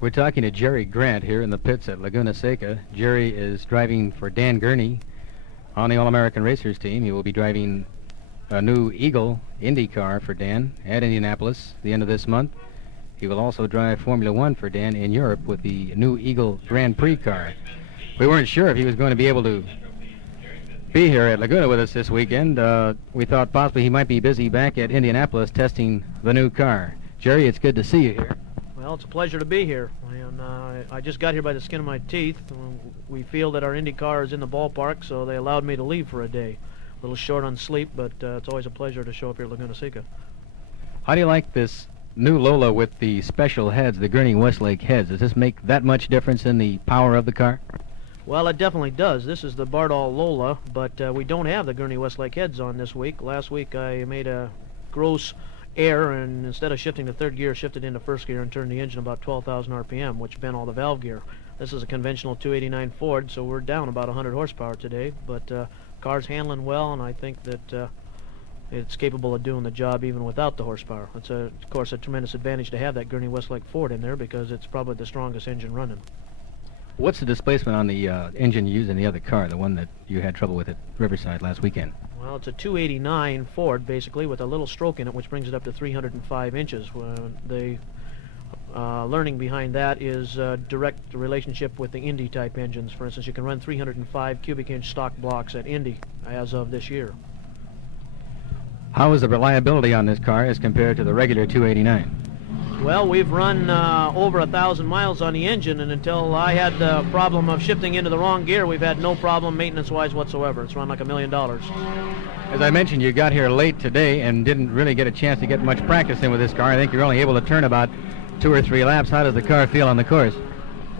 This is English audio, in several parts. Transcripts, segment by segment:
We're talking to Jerry Grant here in the pits at Laguna Seca. Jerry is driving for Dan Gurney on the All-American Racers team. He will be driving a new Eagle Indy car for Dan at Indianapolis the end of this month. He will also drive Formula One for Dan in Europe with the new Eagle Grand Prix car. We weren't sure if he was going to be able to be here at Laguna with us this weekend. We thought possibly he might be busy back at Indianapolis testing the new car. Jerry, it's good to see you here. Well, it's a pleasure to be here, and I just got here by the skin of my teeth. We feel that our Indy car is in the ballpark, so they allowed me to leave for a day. A little short on sleep, but it's always a pleasure to show up here at Laguna Seca. How do you like this new Lola with the special heads, the Gurney Westlake heads? Does this make that much difference in the power of the car? Well, it definitely does. This is the Bardol Lola, but we don't have the Gurney Westlake heads on this week. Last week I made a gross error, and instead of shifting to third gear, shifted into first gear and turned the engine about 12,000 RPM, which bent all the valve gear. This is a conventional 289 Ford, so we're down about 100 horsepower today, but car's handling well, and I think that it's capable of doing the job even without the horsepower. It's, of course, a tremendous advantage to have that Gurney Westlake Ford in there because it's probably the strongest engine running. What's the displacement on the engine you use in the other car, the one that you had trouble with at Riverside last weekend? Well, it's a 289 Ford, basically, with a little stroke in it, which brings it up to 305 inches. The learning behind that is direct relationship with the Indy-type engines. For instance, you can run 305 cubic inch stock blocks at Indy as of this year. How is the reliability on this car as compared to the regular 289? Well, we've run over 1,000 miles on the engine, and until I had the problem of shifting into the wrong gear, we've had no problem maintenance-wise whatsoever. It's run like $1 million. As I mentioned, you got here late today and didn't really get a chance to get much practice in with this car. I think you're only able to turn about 2 or 3 laps. How does the car feel on the course?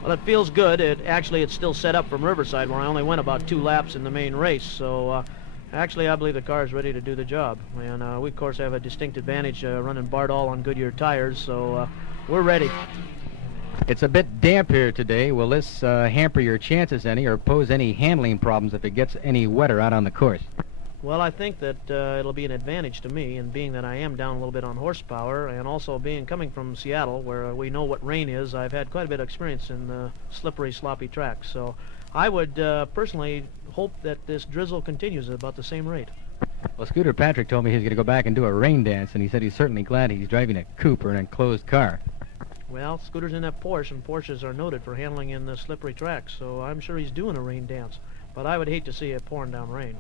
Well, it feels good. It's still set up from Riverside, where I only went about 2 laps in the main race. So actually, I believe the car is ready to do the job. And we, of course, have a distinct advantage running Bardol on Goodyear tires, so we're ready. It's a bit damp here today. Will this hamper your chances any or pose any handling problems if it gets any wetter out on the course? Well, I think that it'll be an advantage to me, and being that I am down a little bit on horsepower, and also coming from Seattle, where we know what rain is, I've had quite a bit of experience in slippery, sloppy tracks. So I would personally hope that this drizzle continues at about the same rate. Well, Scooter Patrick told me he's going to go back and do a rain dance, and he said he's certainly glad he's driving a coupe or an enclosed car. Well, Scooter's in that Porsche, and Porsches are noted for handling in the slippery tracks, so I'm sure he's doing a rain dance. But I would hate to see it pouring down rain.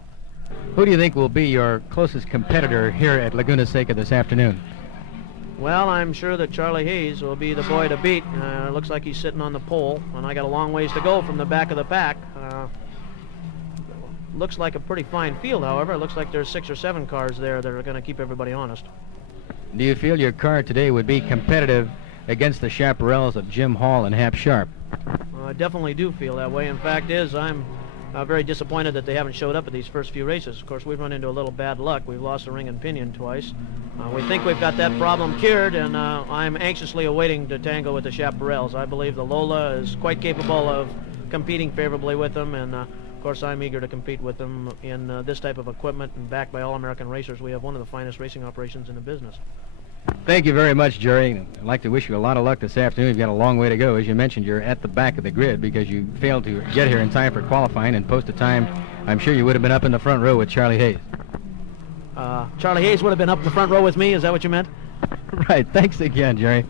Who do you think will be your closest competitor here at Laguna Seca this afternoon? Well, I'm sure that Charlie Hayes will be the boy to beat. Looks like he's sitting on the pole, and I got a long ways to go from the back of the pack. Looks like a pretty fine field, however. It looks like there's 6 or 7 cars there that are going to keep everybody honest. Do you feel your car today would be competitive against the chaparrals of Jim Hall and Hap Sharp? I definitely do feel that way. In fact, I'm very disappointed that they haven't showed up at these first few races. Of course, we've run into a little bad luck. We've lost a ring and pinion twice. We think we've got that problem cured, and I'm anxiously awaiting to tango with the chaparrals. I believe the Lola is quite capable of competing favorably with them, and of course, I'm eager to compete with them in this type of equipment, and backed by All-American Racers, we have one of the finest racing operations in the business. Thank you very much, Jerry. I'd like to wish you a lot of luck this afternoon. You've got a long way to go. As you mentioned, you're at the back of the grid because you failed to get here in time for qualifying and post a time. I'm sure you would have been up in the front row with Charlie Hayes. Charlie Hayes would have been up in the front row with me. Is that what you meant? Right. Thanks again, Jerry.